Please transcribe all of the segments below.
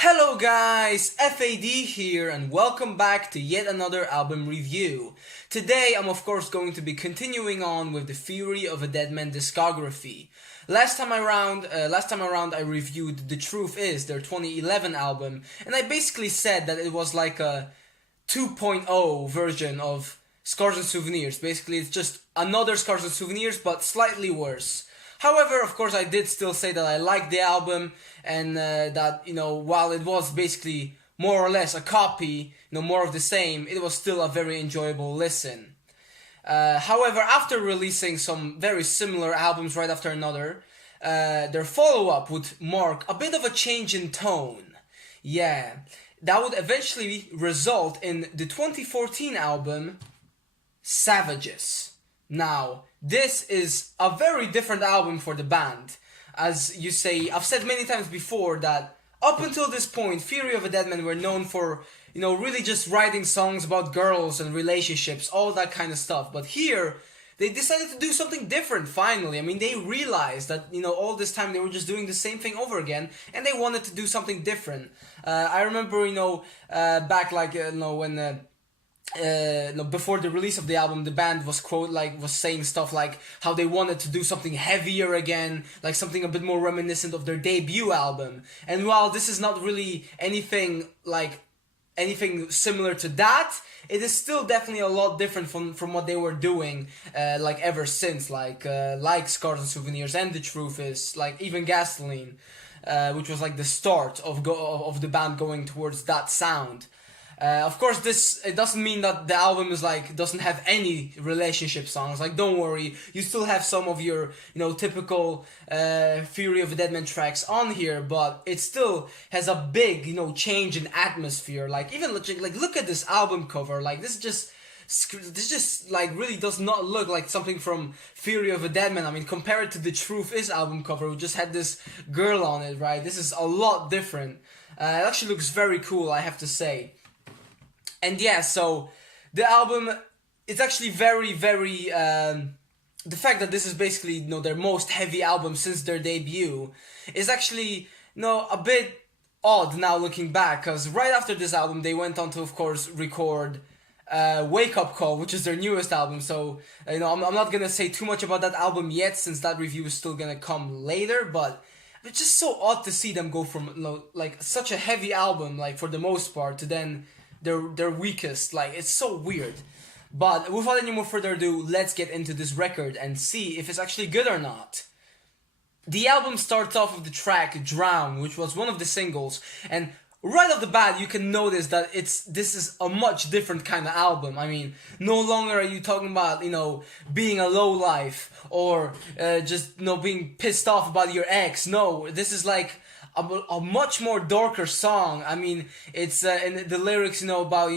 Hello guys, F.A.D here and welcome back to yet another album review. Today I'm of course going to be continuing on with the Fury of a Deadman discography. Last time around I reviewed The Truth Is, their 2011 album, and I basically said that it was like a 2.0 version of Scars and Souvenirs. Basically it's just another Scars and Souvenirs but slightly worse. However, of course, I did still say that I liked the album and that, while it was basically more or less a copy, more of the same, it was still a very enjoyable listen. However, after releasing some very similar albums right after another, their follow-up would mark a bit of a change in tone. Yeah, that would eventually result in the 2014 album, Savages. Now, this is a very different album for the band. As you say, I've said many times before that up until this point, Fury of a Deadman were known for, really just writing songs about girls and relationships, all that kind of stuff. But here, they decided to do something different finally. I mean, they realized that, all this time they were just doing the same thing over again, and they wanted to do something different. I remember, back when... before the release of the album, the band was saying stuff like how they wanted to do something heavier again, like something a bit more reminiscent of their debut album. And while this is not really anything similar to that, it is still definitely a lot different from what they were doing ever since, like Scars and Souvenirs and The Truth Is, like even Gasoline, which was like the start of the band going towards that sound. Of course, it doesn't mean that the album is doesn't have any relationship songs. Like, don't worry, you still have some of your typical Fury of a Deadman tracks on here, but it still has a big change in atmosphere. Like, even look at this album cover. Like, this just really does not look like something from Fury of a Deadman. I mean, compare it to The Truth Is album cover, which just had this girl on it, right? This is a lot different. It actually looks very cool, I have to say. And yeah, so the album, it's actually very, very, the fact that this is basically, their most heavy album since their debut is actually, a bit odd now looking back, because right after this album, they went on to, of course, record Wake Up Call, which is their newest album. So, I'm not gonna say too much about that album yet, since that review is still gonna come later, but it's just so odd to see them go from, such a heavy album, for the most part, to then their weakest. It's so weird. But without any more further ado, let's get into this record and see if it's actually good or not. The album starts off with the track Drown, which was one of the singles, and right off the bat you can notice that this is a much different kind of album. I mean, no longer are you talking about being a lowlife or just being pissed off about your ex. No, this is a much more darker song. I mean, it's in the lyrics, about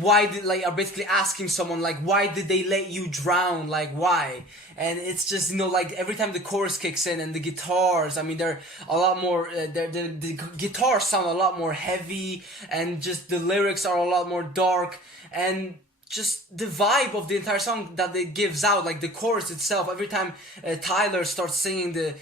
why did are basically asking someone why did they let you drown, why? And it's just every time the chorus kicks in and the guitars, I mean, they're a lot more. The guitars sound a lot more heavy, and just the lyrics are a lot more dark, and just the vibe of the entire song that it gives out, the chorus itself. Every time Tyler starts singing the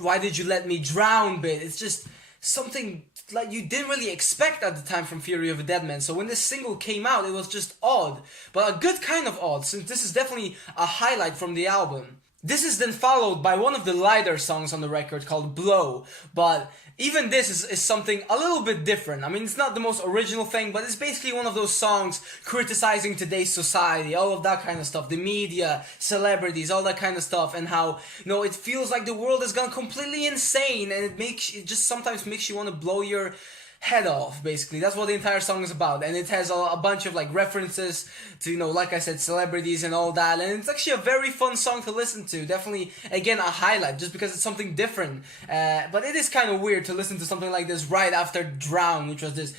"Why did you let me drown" bit, it's just something you didn't really expect at the time from Fury of a Deadman. So when this single came out, it was just odd, but a good kind of odd, since this is definitely a highlight from the album. This is then followed by one of the lighter songs on the record called Blow, but even this is something a little bit different. I mean, it's not the most original thing, but it's basically one of those songs criticizing today's society, all of that kind of stuff, the media, celebrities, all that kind of stuff, and how, it feels like the world has gone completely insane, and it just sometimes makes you want to blow your head off. Basically, that's what the entire song is about, and it has a bunch of references to like I said, celebrities and all that, and it's actually a very fun song to listen to. Definitely, again, a highlight just because it's something different, but it is kind of weird to listen to something like this right after Drown, which was this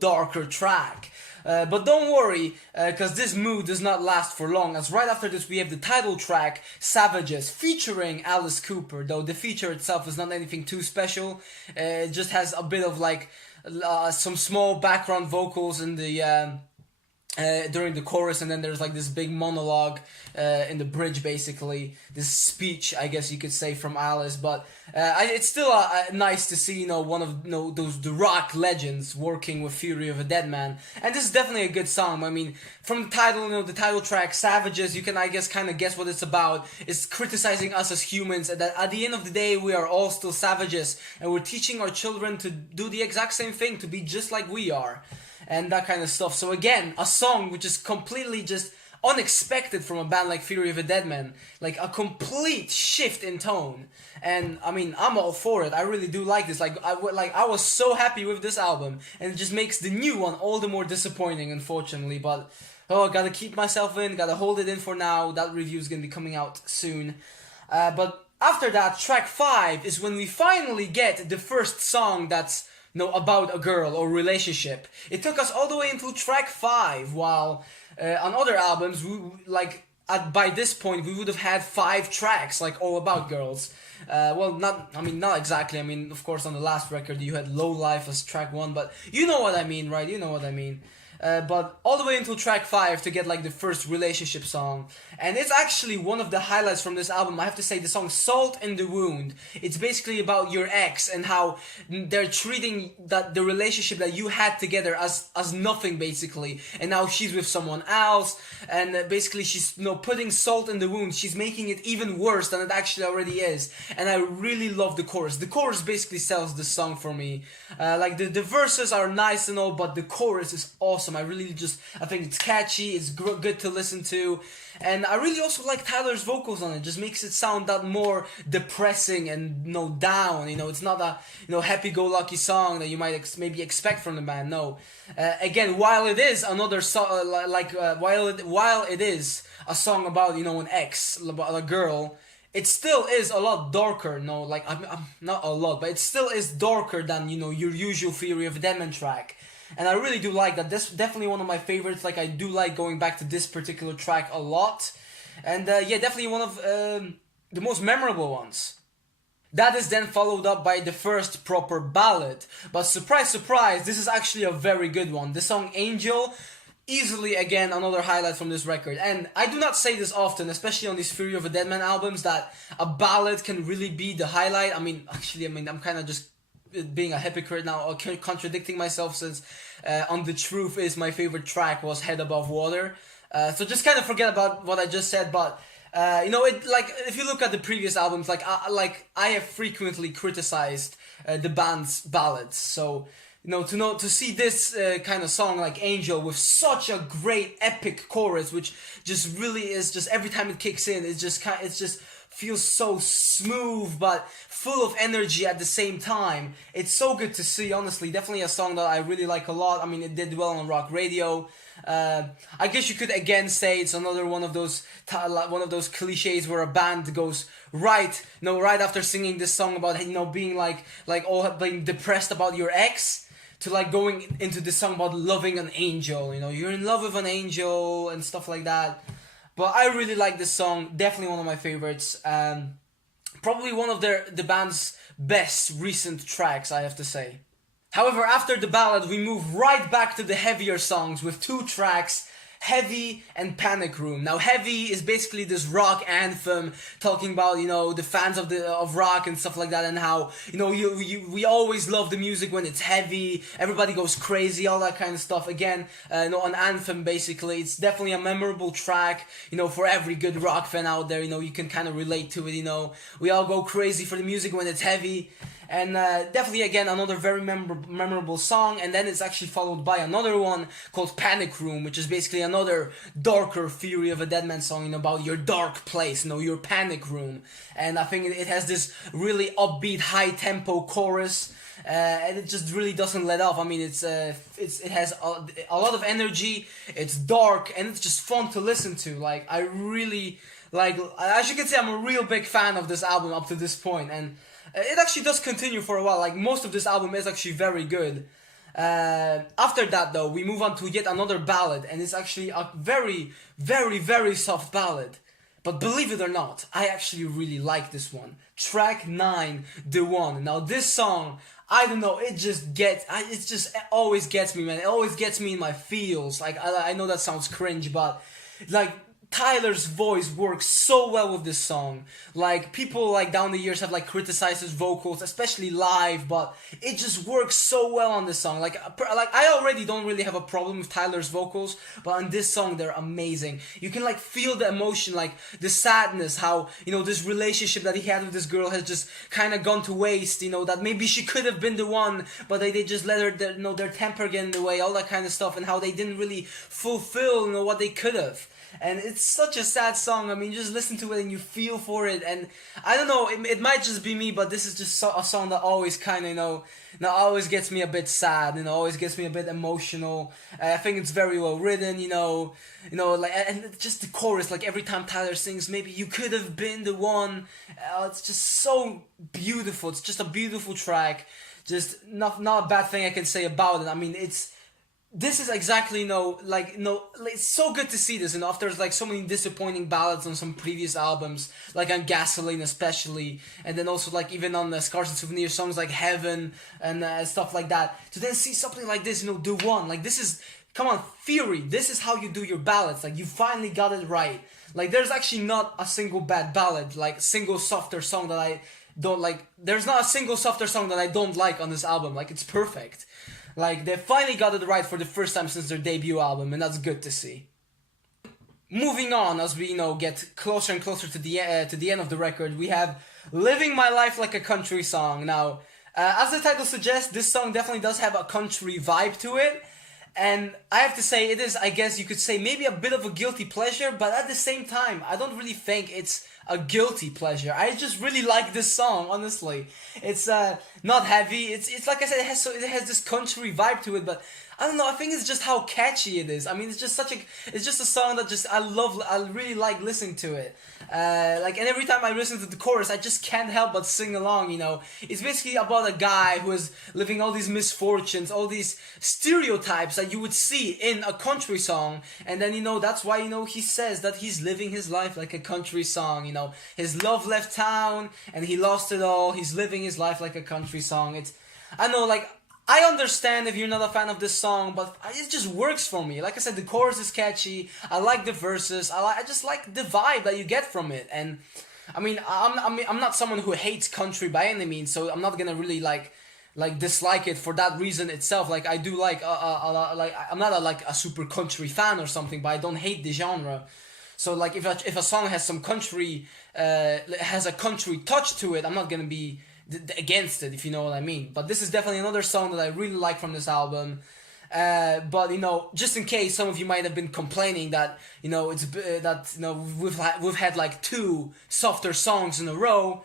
darker track. But don't worry, because this mood does not last for long, as right after this we have the title track, Savages, featuring Alice Cooper, though the feature itself is not anything too special. It just has a bit of some small background vocals in the during the chorus, and then there's like this big monologue in the bridge, basically this speech, I guess you could say, from Alice. But it's still nice to see, one of those the rock legends working with Fury of a Deadman, and this is definitely a good song. I mean, from the title, the title track, Savages, you can, I guess, kind of guess what it's about. It's criticizing us as humans, and that at the end of the day we are all still savages, and we're teaching our children to do the exact same thing, to be just like we are, and that kind of stuff. So again, a song which is completely just unexpected from a band like Fury of a Deadman, like a complete shift in tone. And I mean, I'm all for it. I really do like this. I was so happy with this album, and it just makes the new one all the more disappointing, unfortunately. But gotta keep myself in, gotta hold it in for now. That review is gonna be coming out soon. But after that, track 5 is when we finally get the first song that's about a girl or relationship. It took us all the way into track 5, while on other albums, by this point, we would have had 5 tracks, like, all about girls. Not exactly. I mean, of course, on the last record, you had Low Life as track 1, but you know what I mean, right? You know what I mean. But all the way until track 5 to get like the first relationship song. And it's actually one of the highlights from this album. I have to say, the song Salt in the Wound. It's basically about your ex and how they're treating the relationship that you had together as nothing, basically. And now she's with someone else, and basically she's putting salt in the wound. She's making it even worse than it actually already is. And I really love the chorus. The chorus basically sells the song for me. The verses are nice and all, but the chorus is awesome. I think it's catchy, it's good to listen to, and I really also like Tyler's vocals on it. Just makes it sound that more depressing and down. It's not a happy-go-lucky song that you might maybe expect from the band. No, again, while it is another song, while it is a song about an ex, about a girl, it still is a lot darker. I'm not a lot, but it still is darker than your usual Fury of a Deadman track. And I really do like that. This is definitely one of my favorites. Like, I do like going back to this particular track a lot. And definitely one of the most memorable ones. That is then followed up by the first proper ballad. But surprise, surprise, this is actually a very good one. The song Angel, easily again another highlight from this record. And I do not say this often, especially on these Fury of a Deadman albums, that a ballad can really be the highlight. I'm kind of just being a hypocrite now, or contradicting myself, since On the Truth is my favorite track, was Head Above Water. So just kind of forget about what I just said. But if you look at the previous albums, I have frequently criticized the band's ballads. So to see this kind of song like Angel with such a great epic chorus, which just really is just every time it kicks in, it's just feels so smooth but full of energy at the same time. It's so good to see, honestly. Definitely a song that I really like a lot. I mean, it did well on rock radio. I guess you could again say it's another one of those cliches where a band goes right after singing this song about being being depressed about your ex, to going into this song about loving an angel. You're in love with an angel and stuff like that. But I really like this song. Definitely one of my favorites. Probably one of the band's best recent tracks, I have to say. However, after the ballad, we move right back to the heavier songs with 2 tracks, Heavy and Panic Room. Now, Heavy is basically this rock anthem talking about, the fans of rock and stuff like that, and how, we always love the music when it's heavy, everybody goes crazy, all that kind of stuff. Again, an anthem, basically. It's definitely a memorable track, for every good rock fan out there. You can kind of relate to it, we all go crazy for the music when it's heavy. And definitely, again, another very memorable song. And then it's actually followed by another one called Panic Room, which is basically another darker Fury of a Deadman song, about your dark place, your panic room. And I think it has this really upbeat, high-tempo chorus. And it just really doesn't let off. I mean, it has a lot of energy. It's dark, and it's just fun to listen to. I really, as you can see, I'm a real big fan of this album up to this point. And it actually does continue for a while. Most of this album is actually very good. After that, though, we move on to yet another ballad, and it's actually a very, very, very soft ballad. But believe it or not, I actually really like this one. Track 9, The One. Now this song, I don't know, it just always gets me, man. It always gets me in my feels. Like, I know that sounds cringe, but like, Tyler's voice works so well with this song. Like, people like down the years have like criticized his vocals, especially live, but it just works so well on this song. Like I already don't really have a problem with Tyler's vocals, but on this song they're amazing. You can like feel the emotion, like the sadness, how, you know, this relationship that he had with this girl has just kind of gone to waste, you know, that maybe she could have been the one, but they just let her, their temper get in the way, all that kind of stuff, and how they didn't really fulfill, you know, what they could have. And it's such a sad song. I mean, you just listen to it and you feel for it. And I don't know, it might just be me, but this is just a song that always kind of, always gets me a bit sad, always gets me a bit emotional. I think it's very well written, like, and just the chorus, like every time Tyler sings, maybe you could have been the one. It's just so beautiful. It's just a beautiful track. Just not a bad thing I can say about it. I mean, this is exactly, it's so good to see this, after like so many disappointing ballads on some previous albums, like on Gasoline especially, and then also like even on the Scars and Souvenirs songs like Heaven and stuff like that, to then see something like this, The One, like this is, come on, Theory, this is how you do your ballads, like you finally got it right. Like there's actually not a single bad ballad, like single softer song that I don't like, there's not a single softer song that I don't like on this album, like it's perfect. Like, they finally got it right for the first time since their debut album, and that's good to see. Moving on, as we, get closer and closer to the end of the record, we have Living My Life Like a Country Song. Now, as the title suggests, this song definitely does have a country vibe to it, and I have to say, it is, I guess you could say, maybe a bit of a guilty pleasure, but at the same time, I don't really think it's a guilty pleasure. I just really like this song, honestly. It's not heavy. It's like I said, it has this country vibe to it, but I don't know, I think it's just how catchy it is. I mean, it's just a song that just, I really like listening to it. And every time I listen to the chorus, I just can't help but sing along, It's basically about a guy who is living all these misfortunes, all these stereotypes that you would see in a country song, and then, that's why, he says that he's living his life like a country song, His love left town, and he lost it all, he's living his life like a country song. I know, like, I understand if you're not a fan of this song, but it just works for me. Like I said, the chorus is catchy. I like the verses. I just like the vibe that you get from it. And I mean, I'm not someone who hates country by any means, so I'm not gonna really like dislike it for that reason itself. Like I do like I'm not a super country fan or something, but I don't hate the genre. So like if a song has some country has a country touch to it, I'm not gonna be against it, if you know what I mean. But this is definitely another song that I really like from this album. But just in case some of you might have been complaining that we've had like two softer songs in a row,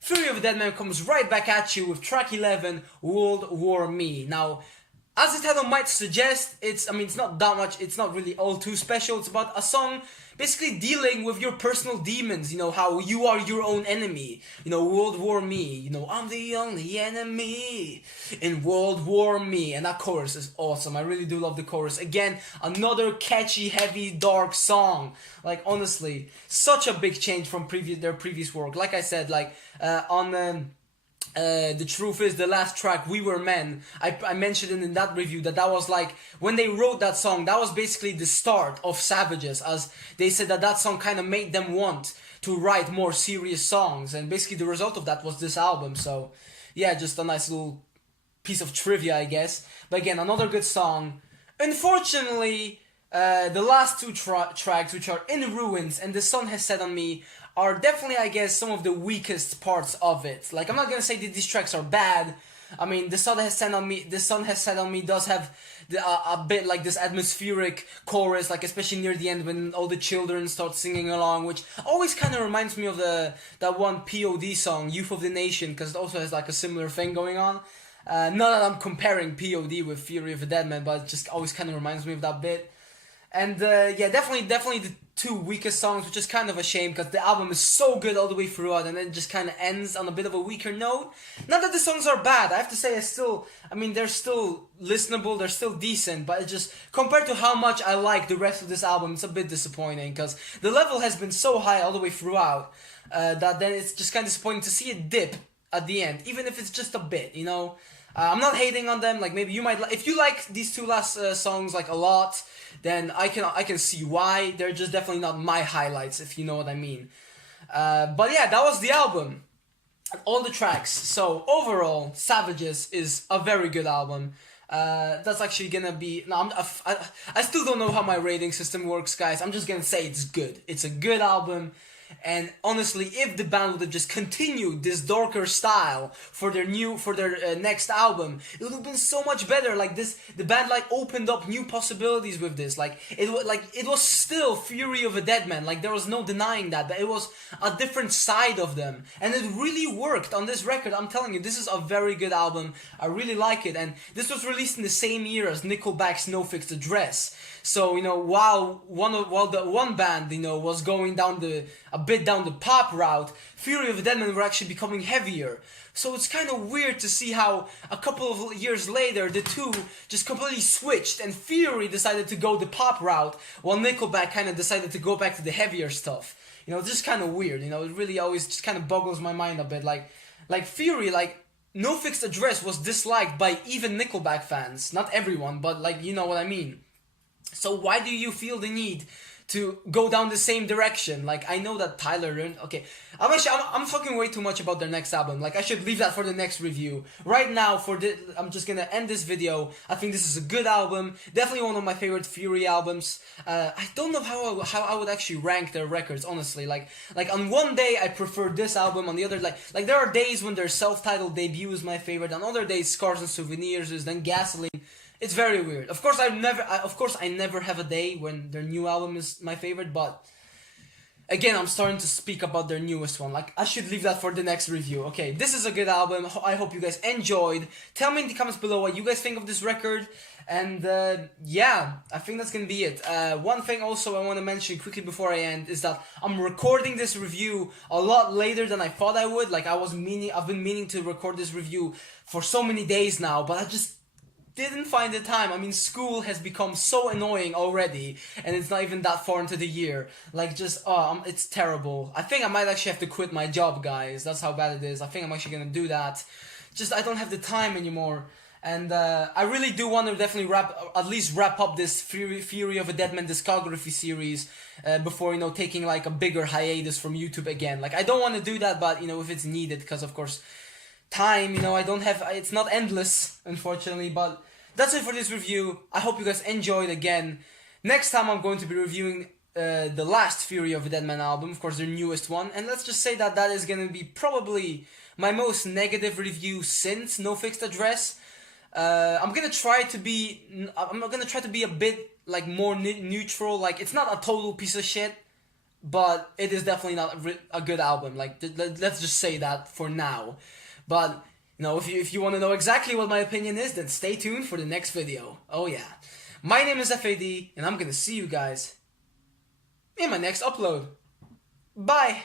Fury of a Deadman comes right back at you with track 11, World War Me. Now, as the title might suggest, it's not that much, it's not really all too special. It's about a song basically dealing with your personal demons, how you are your own enemy. World War Me, I'm the only enemy in World War Me. And that chorus is awesome. I really do love the chorus. Again, another catchy, heavy, dark song. Like, honestly, such a big change from their previous work. Like I said, The Truth Is, the last track, We Were Men, I mentioned it in that review that was like, when they wrote that song, that was basically the start of Savages, as they said that song kind of made them want to write more serious songs, and basically the result of that was this album. So yeah, just a nice little piece of trivia, I guess. But again, another good song. Unfortunately, the last two tracks, which are In Ruins and The Sun Has Set On Me, are definitely, I guess, some of the weakest parts of it. Like, I'm not gonna say that these tracks are bad. I mean, The Sun Has Set On Me does have a bit like this atmospheric chorus, like especially near the end when all the children start singing along, which always kind of reminds me of that one P.O.D. song, Youth of the Nation, because it also has like a similar thing going on. Not that I'm comparing P.O.D. with Fury of a Deadman, but it just always kind of reminds me of that bit. And yeah, definitely two weakest songs, which is kind of a shame because the album is so good all the way throughout, and then it just kind of ends on a bit of a weaker note. Not that the songs are bad, I have to say, they're still listenable, they're still decent, but it just, compared to how much I like the rest of this album, it's a bit disappointing because the level has been so high all the way throughout that then it's just kind of disappointing to see it dip at the end, even if it's just a bit, you know. I'm not hating on them. Like maybe you might, if you like these two last songs like a lot, then I can see why. They're just definitely not my highlights, if you know what I mean. But yeah, that was the album, all the tracks. So overall, Savages is a very good album. That's actually gonna be. No, I still don't know how my rating system works, guys. I'm just gonna say it's good. It's a good album. And honestly, if the band would have just continued this darker style for their next album, it would have been so much better. Like this, the band like opened up new possibilities with this. Like it was still Fury of a Deadman. Like there was no denying that, but it was a different side of them, and it really worked on this record. I'm telling you, this is a very good album. I really like it, and this was released in the same year as Nickelback's No Fixed Address. So, you know, while the one band, you know, was going down a bit down the pop route, Fury of the Deadman were actually becoming heavier. So it's kind of weird to see how a couple of years later the two just completely switched, and Fury decided to go the pop route while Nickelback kind of decided to go back to the heavier stuff. You know, it's just kind of weird. You know, it really always just kind of boggles my mind a bit. Like Fury, like No Fixed Address was disliked by even Nickelback fans. Not everyone, but like, you know what I mean. So why do you feel the need to go down the same direction? Like, I know that okay, I'm talking way too much about their next album. Like, I should leave that for the next review. Right now, I'm just gonna end this video. I think this is a good album. Definitely one of my favorite Fury albums. I don't know how I would actually rank their records, honestly. Like on one day I prefer this album, on the other, like there are days when their self-titled debut is my favorite, on other days Scars and Souvenirs is, then Gasoline. It's very weird. Of course, I never have a day when their new album is my favorite, but again, I'm starting to speak about their newest one. Like, I should leave that for the next review. Okay, this is a good album. I hope you guys enjoyed. Tell me in the comments below what you guys think of this record. And yeah, I think that's gonna be it. One thing also I want to mention quickly before I end is that I'm recording this review a lot later than I thought I would. Like, I've been meaning to record this review for so many days now, but I just didn't find the time. I mean, school has become so annoying already, and it's not even that far into the year. Like, just, it's terrible. I think I might actually have to quit my job, guys. That's how bad it is. I think I'm actually gonna do that. Just, I don't have the time anymore. And I really do want to definitely at least wrap up this Fury of a Deadman discography series before, you know, taking like a bigger hiatus from YouTube again. Like, I don't want to do that, but, you know, if it's needed, because of course, time, you know, it's not endless, unfortunately. But that's it for this review. I hope you guys enjoyed again. Next time I'm going to be reviewing the last Fury of a Deadman album, of course their newest one, and let's just say that is going to be probably my most negative review since No Fixed Address. I'm gonna try to be a bit like more neutral. Like, it's not a total piece of shit, but it is definitely not a good album. Like, let's just say that for now. But, you know, if you want to know exactly what my opinion is, then stay tuned for the next video. Oh yeah. My name is F.A.D, and I'm gonna see you guys in my next upload. Bye!